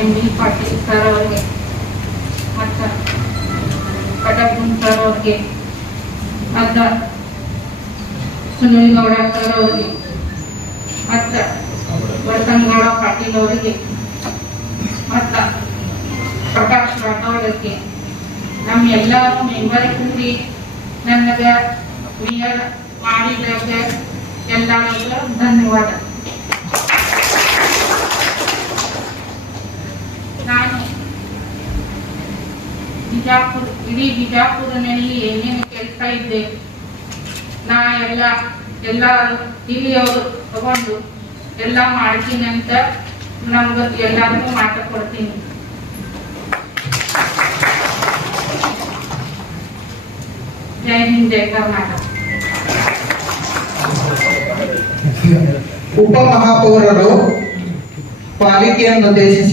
MB. Patil sir ಅವರಿಗೆ ಮತ್ತು ಕಟಕುನ್ sir ಅವರಿಗೆ ಮತ್ತು ಸುನಿಲ್ ಗೌಡ ಸರ್ ಅವರಿಗೆ ಮತ್ತು ವರ್ತನಗೌಡ ಪಾಟೀಲ್ ಅವರಿಗೆ ಮತ್ತು ಪ್ರಕಾಶ್ ರಾಠೋಡ್ ಅವರಿಗೆ ನಮ್ಮ ಎಲ್ಲ ಮೆಂಬರ್ ಕೂಡಿ ನನಗೆ ಮೇಯರ್ ಮಾಡಿದಾಗ ಎಲ್ಲರಿಗೂ ಧನ್ಯವಾದ. ನಾನು ಇಡೀ ಬಿಜಾಪುರನಲ್ಲಿ ಏನೇನು ಕೆಲಸ ಇದ್ದೆ ನಾ ಎಲ್ಲ ಇಲ್ಲಿಯವರು ತಗೊಂಡು ಎಲ್ಲ ಮಾಡ್ತೀನಿ ಅಂತ ನಮ್ಗೆ ಎಲ್ಲರಿಗೂ ಮಾತು ಕೊಡ್ತೀನಿ. ಜೈ ಹಿಂದ್, ಜೈ ಕರ್ನಾಟಕ. ಉಪಮಹಾಪೌರರು ಪಾಲಿಕೆಯನ್ನು ಉದ್ದೇಶಿಸಿ